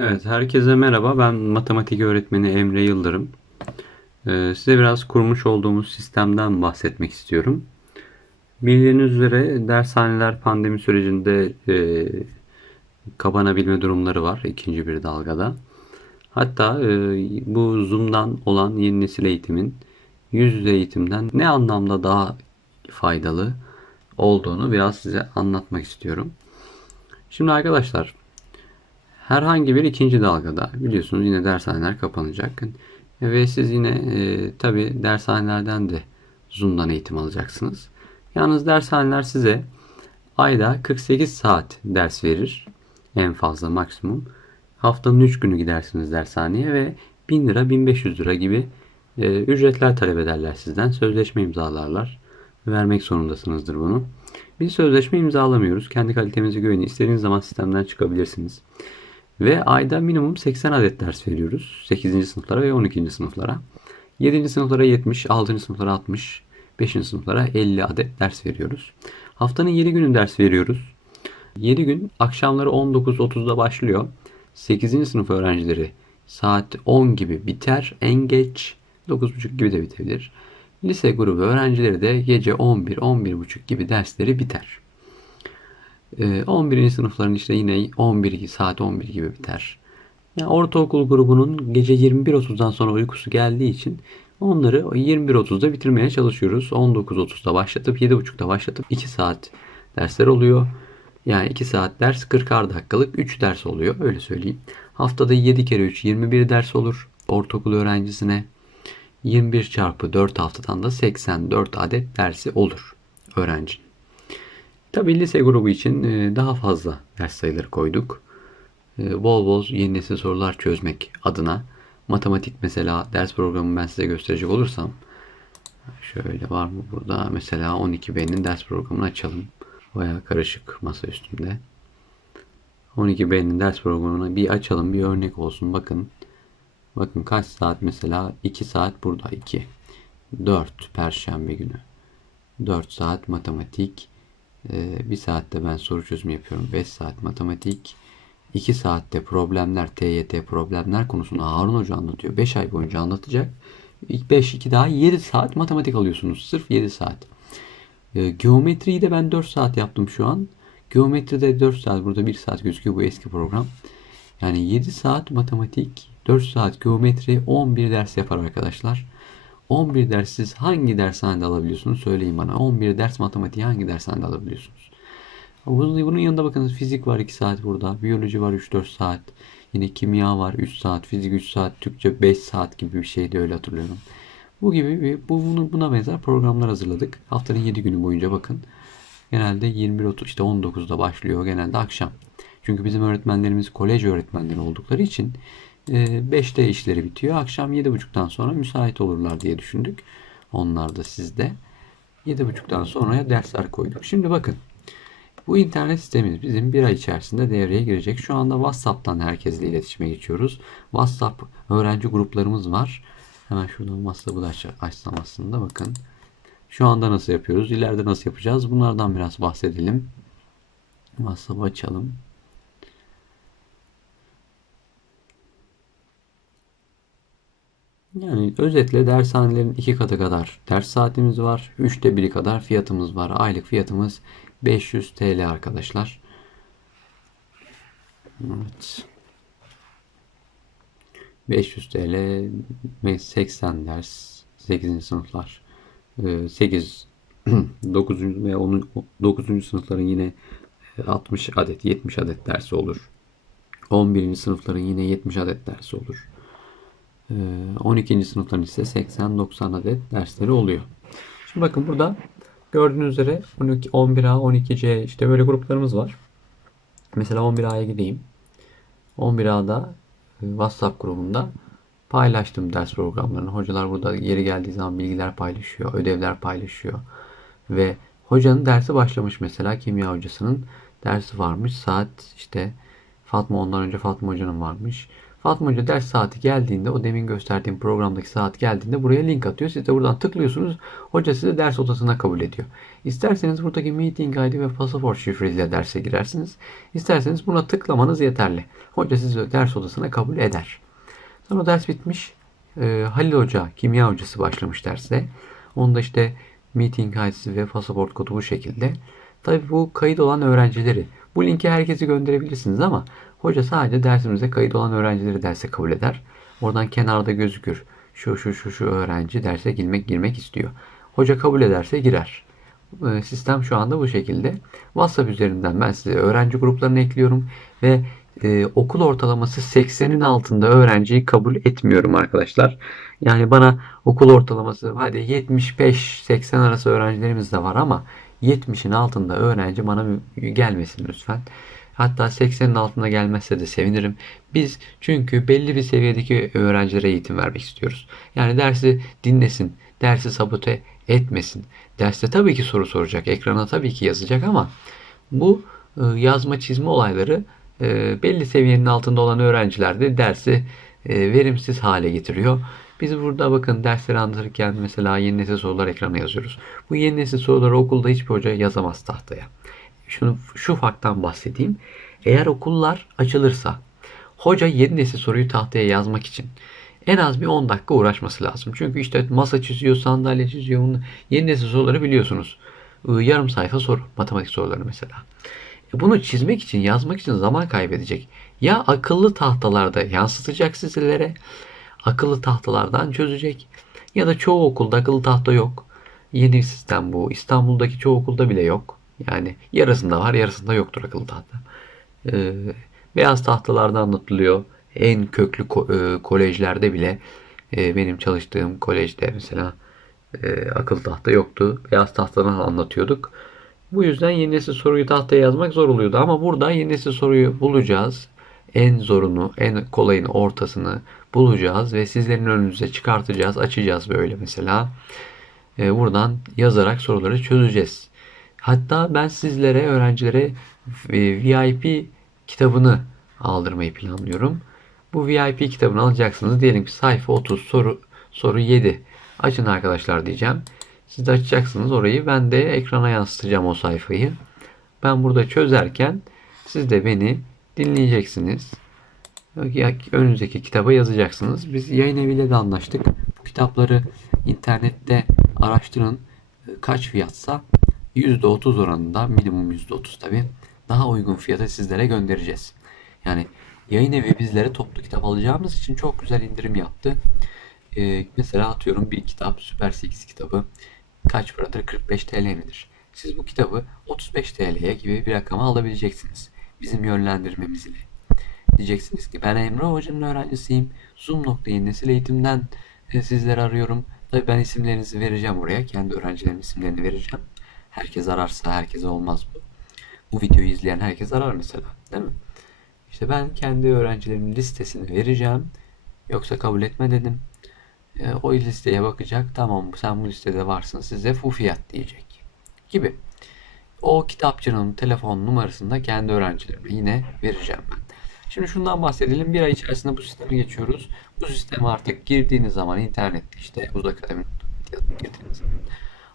Evet, herkese merhaba. Ben matematik öğretmeni Emre Yıldırım. Ee, size biraz kurmuş olduğumuz sistemden bahsetmek istiyorum. Bildiğiniz üzere dershaneler pandemi sürecinde e, kabanabilme durumları var ikinci bir dalgada. Hatta e, bu Zoom'dan olan yeni nesil eğitimin yüz yüze eğitimden ne anlamda daha faydalı olduğunu biraz size anlatmak istiyorum. Şimdi arkadaşlar herhangi bir ikinci dalgada biliyorsunuz yine dershaneler kapanacak. Ve siz yine e, tabi dershanelerden de Zoom'dan eğitim alacaksınız. Yalnız dershaneler size ayda 48 saat ders verir. En fazla maksimum. Haftanın 3 günü gidersiniz dershaneye ve 1000 lira 1500 lira gibi e, ücretler talep ederler sizden. Sözleşme imzalarlar. Vermek zorundasınızdır bunu. Biz sözleşme imzalamıyoruz. Kendi kalitemizi güvenin. İstediğiniz zaman sistemden çıkabilirsiniz. Ve ayda minimum 80 adet ders veriyoruz. 8. sınıflara ve 12. sınıflara. 7. sınıflara 70, 6. sınıflara 60, 5. sınıflara 50 adet ders veriyoruz. Haftanın 7 günü ders veriyoruz. 7 gün akşamları 19.30'da başlıyor. 8. sınıf öğrencileri saat 10 gibi biter. En geç 9.30 gibi de bitebilir. Lise grubu öğrencileri de gece 11-11.30 gibi dersleri biter. 11. Ee, sınıfların işte yine 11 saat 11 gibi biter. Yani ortaokul grubunun gece 21.30'dan sonra uykusu geldiği için onları 21.30'da bitirmeye çalışıyoruz. 19.30'da başlatıp 7.30'da başlatıp 2 saat dersler oluyor. Yani 2 saat ders 40'ar dakikalık 3 ders oluyor öyle söyleyeyim. Haftada 7 kere 3 21 ders olur ortaokul öğrencisine. 21 çarpı 4 haftadan da 84 adet dersi olur öğrencinin. Tabi lise grubu için e, daha fazla ders sayıları koyduk. E, bol bol yeni nesil sorular çözmek adına matematik mesela ders programı ben size gösterecek olursam şöyle var mı burada mesela 12B'nin ders programını açalım. Baya karışık masa üstünde. 12B'nin ders programını bir açalım bir örnek olsun bakın. Bakın kaç saat mesela 2 saat burada 2. 4 perşembe günü. 4 saat matematik. Ee, bir saatte ben soru çözümü yapıyorum. 5 saat matematik. 2 saatte problemler, TYT problemler konusunu Harun Hoca anlatıyor. 5 ay boyunca anlatacak. 5, 2 daha 7 saat matematik alıyorsunuz. Sırf 7 saat. Ee, geometriyi de ben 4 saat yaptım şu an. Geometride 4 saat. Burada 1 saat gözüküyor bu eski program. Yani 7 saat matematik, 4 saat geometri, 11 ders yapar arkadaşlar. 11 ders siz hangi dershanede alabiliyorsunuz? Söyleyin bana. 11 ders matematiği hangi dershanede alabiliyorsunuz? Bunun yanında bakın fizik var 2 saat burada. Biyoloji var 3-4 saat. Yine kimya var 3 saat. Fizik 3 saat. Türkçe 5 saat gibi bir şeydi öyle hatırlıyorum. Bu gibi bir, bu, bunu, buna benzer programlar hazırladık. Haftanın 7 günü boyunca bakın. Genelde 21 işte 19'da başlıyor. Genelde akşam. Çünkü bizim öğretmenlerimiz kolej öğretmenleri oldukları için 5'te ee, işleri bitiyor. Akşam 7.30'dan sonra müsait olurlar diye düşündük. Onlar da sizde. 7.30'dan sonraya dersler koyduk. Şimdi bakın. Bu internet sistemimiz bizim bir ay içerisinde devreye girecek. Şu anda WhatsApp'tan herkesle iletişime geçiyoruz. WhatsApp öğrenci gruplarımız var. Hemen şuradan WhatsApp'ı da açsam aslında bakın. Şu anda nasıl yapıyoruz? İleride nasıl yapacağız? Bunlardan biraz bahsedelim. WhatsApp'ı açalım. Yani özetle dershanelerin iki katı kadar ders saatimiz var. Üçte biri kadar fiyatımız var. Aylık fiyatımız 500 TL arkadaşlar. Evet. 500 TL ve 80 ders 8. sınıflar 8 9. ve 10. 9. sınıfların yine 60 adet 70 adet dersi olur. 11. sınıfların yine 70 adet dersi olur. 12. Ee, sınıfların ise 80-90 adet dersleri oluyor. Şimdi bakın burada gördüğünüz üzere 12, 11A, 12C işte böyle gruplarımız var. Mesela 11A'ya gideyim. 11A'da e, WhatsApp grubunda paylaştım ders programlarını. Hocalar burada yeri geldiği zaman bilgiler paylaşıyor, ödevler paylaşıyor. Ve hocanın dersi başlamış mesela kimya hocasının dersi varmış. Saat işte Fatma ondan önce Fatma hocanın varmış. Fatma Hoca ders saati geldiğinde o demin gösterdiğim programdaki saat geldiğinde buraya link atıyor. Siz de buradan tıklıyorsunuz. Hoca sizi ders odasına kabul ediyor. İsterseniz buradaki meeting ID ve pasaport şifresiyle derse girersiniz. İsterseniz buna tıklamanız yeterli. Hoca sizi ders odasına kabul eder. Sonra ders bitmiş. Ee, Halil Hoca, kimya hocası başlamış derse. Onda işte meeting ID'si ve pasaport kodu bu şekilde. Tabi bu kayıt olan öğrencileri. Bu linki herkese gönderebilirsiniz ama hoca sadece dersimize kayıt olan öğrencileri derse kabul eder. Oradan kenarda gözükür. Şu şu şu şu öğrenci derse girmek girmek istiyor. Hoca kabul ederse girer. Ee, Sistem şu anda bu şekilde. WhatsApp üzerinden ben size öğrenci gruplarını ekliyorum ve e, okul ortalaması 80'in altında öğrenciyi kabul etmiyorum arkadaşlar. Yani bana okul ortalaması hadi 75-80 arası öğrencilerimiz de var ama 70'in altında öğrenci bana gelmesin lütfen. Hatta 80'in altında gelmezse de sevinirim. Biz çünkü belli bir seviyedeki öğrencilere eğitim vermek istiyoruz. Yani dersi dinlesin, dersi sabote etmesin. Derste tabii ki soru soracak, ekrana tabii ki yazacak ama bu e, yazma çizme olayları e, belli seviyenin altında olan öğrenciler de dersi e, verimsiz hale getiriyor. Biz burada bakın dersleri anlatırken mesela yeni nesil sorular ekrana yazıyoruz. Bu yeni nesil soruları okulda hiçbir hoca yazamaz tahtaya. Şunu şu fakttan bahsedeyim. Eğer okullar açılırsa hoca yeni nesil soruyu tahtaya yazmak için en az bir 10 dakika uğraşması lazım. Çünkü işte masa çiziyor, sandalye çiziyor. Yeni nesil soruları biliyorsunuz. Yarım sayfa soru. Matematik soruları mesela. E, bunu çizmek için, yazmak için zaman kaybedecek. Ya akıllı tahtalarda yansıtacak sizlere, akıllı tahtalardan çözecek. Ya da çoğu okulda akıllı tahta yok. Yeni sistem bu. İstanbul'daki çoğu okulda bile yok. Yani yarısında var, yarısında yoktur akıllı tahta. Ee, beyaz tahtalarda anlatılıyor. En köklü ko- e, kolejlerde bile e, benim çalıştığım kolejde mesela e, akıllı tahta yoktu. Beyaz tahtadan anlatıyorduk. Bu yüzden yeni nesil soruyu tahtaya yazmak zor oluyordu. Ama burada yeni nesil soruyu bulacağız. En zorunu, en kolayını, ortasını bulacağız ve sizlerin önünüze çıkartacağız, açacağız böyle mesela. Ee, buradan yazarak soruları çözeceğiz. Hatta ben sizlere, öğrencilere e, VIP kitabını aldırmayı planlıyorum. Bu VIP kitabını alacaksınız. Diyelim ki sayfa 30, soru soru 7. Açın arkadaşlar diyeceğim. Siz de açacaksınız orayı. Ben de ekrana yansıtacağım o sayfayı. Ben burada çözerken siz de beni dinleyeceksiniz. Önünüzdeki kitaba yazacaksınız. Biz yayın eviyle de anlaştık. Bu kitapları internette araştırın. Kaç fiyatsa %30 oranında minimum %30 tabi daha uygun fiyata sizlere göndereceğiz. Yani yayın evi bizlere toplu kitap alacağımız için çok güzel indirim yaptı. Ee, mesela atıyorum bir kitap Süper 8 kitabı kaç paradır? 45 TL midir? Siz bu kitabı 35 TL'ye gibi bir rakama alabileceksiniz. Bizim yönlendirmemiz ile. Diyeceksiniz ki ben Emre Hoca'nın öğrencisiyim. Zoom.in nesil eğitimden e, sizleri arıyorum. Tabi ben isimlerinizi vereceğim oraya. Kendi öğrencilerimin isimlerini vereceğim. Herkes ararsa herkese olmaz bu. Bu videoyu izleyen herkes arar mesela. Değil mi? İşte ben kendi öğrencilerimin listesini vereceğim. Yoksa kabul etme dedim. E, o listeye bakacak. Tamam sen bu listede varsın size bu fiyat diyecek. Gibi. O kitapçının telefon numarasını da kendi öğrencilerime yine vereceğim ben. Şimdi şundan bahsedelim. Bir ay içerisinde bu sisteme geçiyoruz. Bu sisteme artık girdiğiniz zaman internette işte uzak akademi girdiğiniz zaman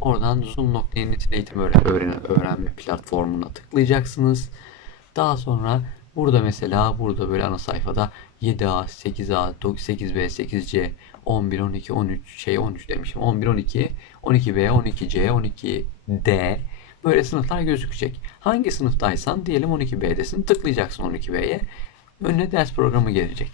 oradan zoom.net eğitim öğrenme, öğrenme platformuna tıklayacaksınız. Daha sonra burada mesela burada böyle ana sayfada 7A, 8A, 8B, 8C, 11, 12, 13 şey 13 demişim. 11, 12, 12B, 12C, 12D böyle sınıflar gözükecek. Hangi sınıftaysan diyelim 12B'desin tıklayacaksın 12B'ye. Önüne ders programı gelecek.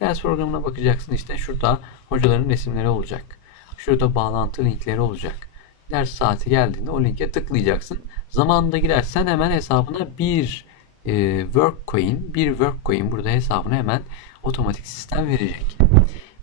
Ders programına bakacaksın işte şurada hocaların resimleri olacak. Şurada bağlantı linkleri olacak. Ders saati geldiğinde o linke tıklayacaksın. Zamanında girersen hemen hesabına bir e, work coin, bir work coin burada hesabına hemen otomatik sistem verecek.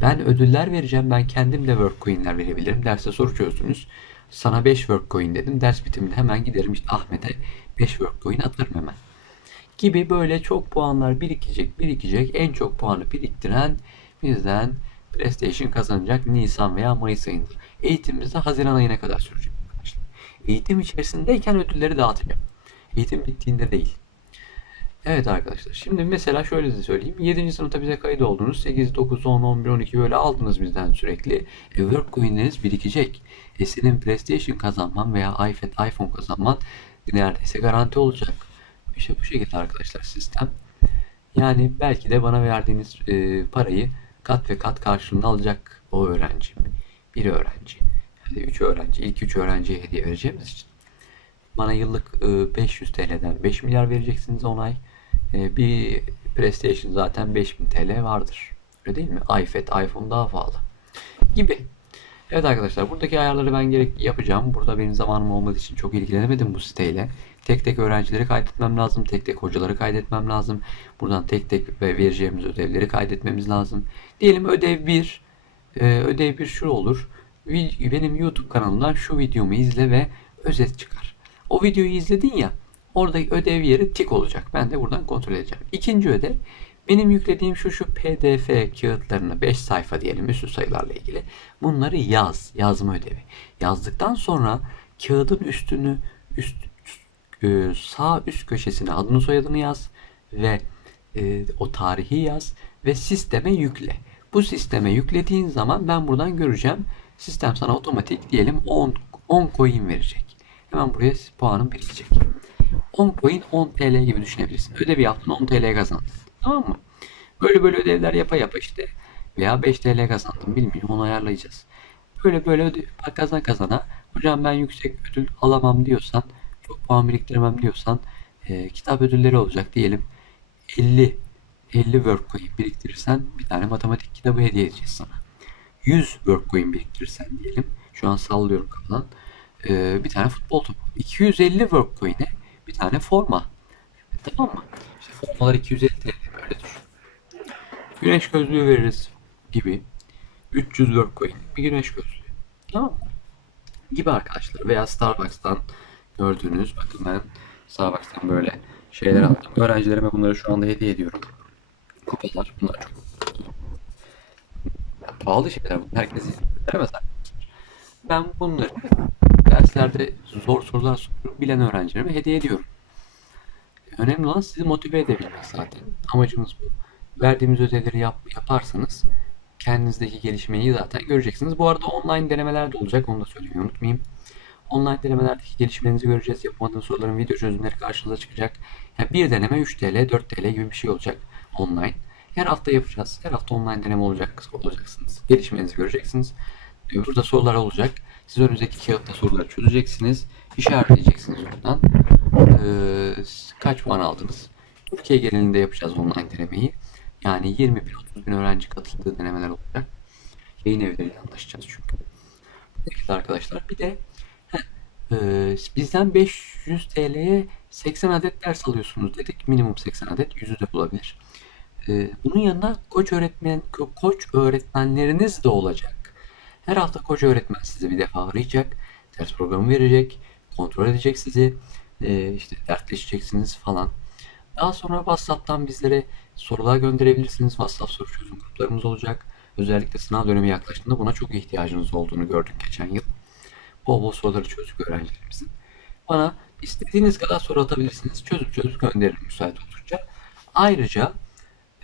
Ben ödüller vereceğim. Ben kendim de work coin'ler verebilirim. Derste soru çözdünüz. Sana 5 work coin dedim. Ders bitiminde hemen giderim işte Ahmet'e 5 work coin atarım hemen. Gibi böyle çok puanlar birikecek, birikecek. En çok puanı biriktiren bizden PlayStation kazanacak Nisan veya Mayıs ayındır. Eğitimimiz de Haziran ayına kadar sürecek arkadaşlar. Eğitim içerisindeyken ödülleri dağıtacağım. Eğitim bittiğinde değil. Evet arkadaşlar. Şimdi mesela şöyle de söyleyeyim. 7. sınıfta bize kayıt oldunuz. 8, 9, 10, 11, 12 böyle aldınız bizden sürekli. E, work coin'leriniz birikecek. E, senin PlayStation kazanman veya iPad, iPhone kazanman neredeyse garanti olacak. İşte bu şekilde arkadaşlar sistem. Yani belki de bana verdiğiniz e, parayı kat ve kat karşılığında alacak o öğrenci. Bir öğrenci. Yani üç öğrenci. ilk üç öğrenciye hediye vereceğimiz için. Bana yıllık e, 500 TL'den 5 milyar vereceksiniz 10 ay. E, bir PlayStation zaten 5000 TL vardır. Öyle değil mi? iPad, iPhone daha pahalı. Gibi. Evet arkadaşlar buradaki ayarları ben gerek yapacağım. Burada benim zamanım olmadığı için çok ilgilenemedim bu siteyle. Tek tek öğrencileri kaydetmem lazım. Tek tek hocaları kaydetmem lazım. Buradan tek tek ve vereceğimiz ödevleri kaydetmemiz lazım. Diyelim ödev 1. Ee, ödev 1 şu olur. Benim YouTube kanalımdan şu videomu izle ve özet çıkar. O videoyu izledin ya. Oradaki ödev yeri tik olacak. Ben de buradan kontrol edeceğim. İkinci ödev benim yüklediğim şu şu PDF kağıtlarını 5 sayfa diyelim üstü sayılarla ilgili. Bunları yaz. Yazma ödevi. Yazdıktan sonra kağıdın üstünü üst e, sağ üst köşesine adını soyadını yaz ve e, o tarihi yaz ve sisteme yükle. Bu sisteme yüklediğin zaman ben buradan göreceğim. Sistem sana otomatik diyelim 10 10 coin verecek. Hemen buraya puanın birikecek. 10 coin 10 TL gibi düşünebilirsin. Ödevi yaptın 10 TL kazandın. Tamam mı? Böyle böyle ödevler yapa yapa işte. Veya 5 TL kazandım bilmiyorum onu ayarlayacağız. Böyle böyle öde kazan kazana. Hocam ben yüksek ödül alamam diyorsan, çok puan biriktiremem diyorsan e, kitap ödülleri olacak diyelim. 50 50 work coin biriktirirsen bir tane matematik kitabı hediye edeceğiz sana. 100 work coin biriktirirsen diyelim. Şu an sallıyorum kafadan. e, bir tane futbol topu. 250 work coin'e bir tane forma. Tamam mı? İşte formalar 250 TL böyle düşün. Güneş gözlüğü veririz gibi. 300 work coin bir güneş gözlüğü. Tamam mı? Gibi arkadaşlar. Veya Starbucks'tan gördüğünüz bakın ben Starbucks'tan böyle şeyler aldım. Öğrencilerime bunları şu anda hediye ediyorum. Kupalar. Bunlar çok pahalı şeyler. Bunlar herkes veremez. Ben bunları derslerde zor sorular soruyorum. Bilen öğrencilerime hediye ediyorum. Önemli olan sizi motive edebilmek zaten. Amacımız bu. Verdiğimiz ödevleri yap, yaparsanız kendinizdeki gelişmeyi zaten göreceksiniz. Bu arada online denemeler de olacak. Onu da söylemeyi unutmayayım. Online denemelerdeki gelişmenizi göreceğiz. Yapamadığınız soruların video çözümleri karşınıza çıkacak. Yani bir deneme 3 TL, 4 TL gibi bir şey olacak online. Her hafta yapacağız. Her hafta online deneme olacak olacaksınız. Gelişmenizi göreceksiniz. Burada sorular olacak. Siz önünüzdeki kağıtta soruları çözeceksiniz. İşaretleyeceksiniz oradan. Ee, kaç puan aldınız? Türkiye genelinde yapacağız online denemeyi. Yani 20 bin 30 bin öğrenci katıldığı denemeler olacak. Yayın evleriyle anlaşacağız çünkü. Bu şekilde arkadaşlar. Bir de heh, e, bizden 500 TL'ye 80 adet ders alıyorsunuz dedik. Minimum 80 adet. Yüzü de bulabilir. E, bunun yanında koç öğretmen ko- koç öğretmenleriniz de olacak. Her hafta koç öğretmen sizi bir defa arayacak. Ders programı verecek. Kontrol edecek sizi. E, işte dertleşeceksiniz falan. Daha sonra WhatsApp'tan bizlere sorular gönderebilirsiniz. WhatsApp soru çözüm gruplarımız olacak. Özellikle sınav dönemi yaklaştığında buna çok ihtiyacınız olduğunu gördük geçen yıl. Bol bol soruları çözdük öğrencilerimizin. Bana istediğiniz kadar soru atabilirsiniz. Çözüp çözüp gönderirim müsait oldukça. Ayrıca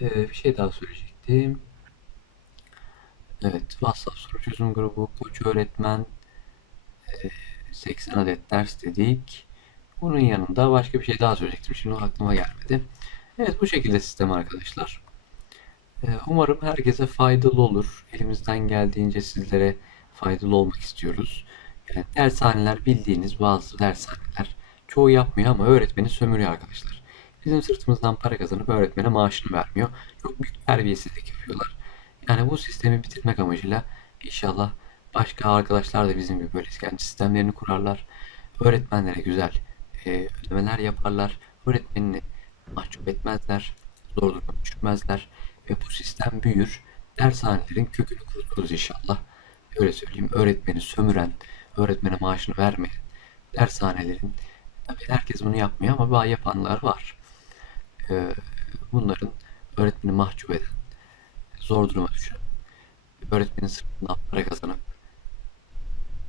e, bir şey daha söyleyecektim. Evet, WhatsApp soru çözüm grubu, koç öğretmen, e, 80 adet ders dedik. Bunun yanında başka bir şey daha söyleyecektim. Şimdi aklıma gelmedi. Evet bu şekilde sistem arkadaşlar. Ee, Umarım herkese faydalı olur. Elimizden geldiğince sizlere faydalı olmak istiyoruz. Yani dershaneler bildiğiniz bazı dershaneler çoğu yapmıyor ama öğretmeni sömürüyor arkadaşlar. Bizim sırtımızdan para kazanıp öğretmene maaşını vermiyor. Çok büyük terbiyesizlik yapıyorlar. Yani bu sistemi bitirmek amacıyla inşallah başka arkadaşlar da bizim gibi böyle kendi sistemlerini kurarlar. Öğretmenlere güzel e, ödemeler yaparlar. Öğretmenini mahcup etmezler. Zor duruma düşürmezler. Ve bu sistem büyür. Dershanelerin kökünü kuruturuz inşallah. Öyle söyleyeyim. Öğretmeni sömüren, öğretmene maaşını vermeyen dershanelerin tabii herkes bunu yapmıyor ama yapanlar var. Ee, bunların öğretmeni mahcup eden, zor duruma düşüren, öğretmenin sırtından para kazanıp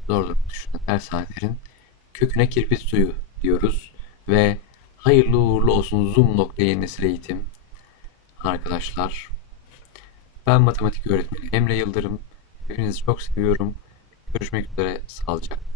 zor duruma düşüren dershanelerin köküne kirpik suyu diyoruz ve Hayırlı uğurlu olsun Zoom.yeni nesil eğitim. Arkadaşlar. Ben matematik öğretmeni Emre Yıldırım. Hepinizi çok seviyorum. Görüşmek üzere. Sağlıcakla.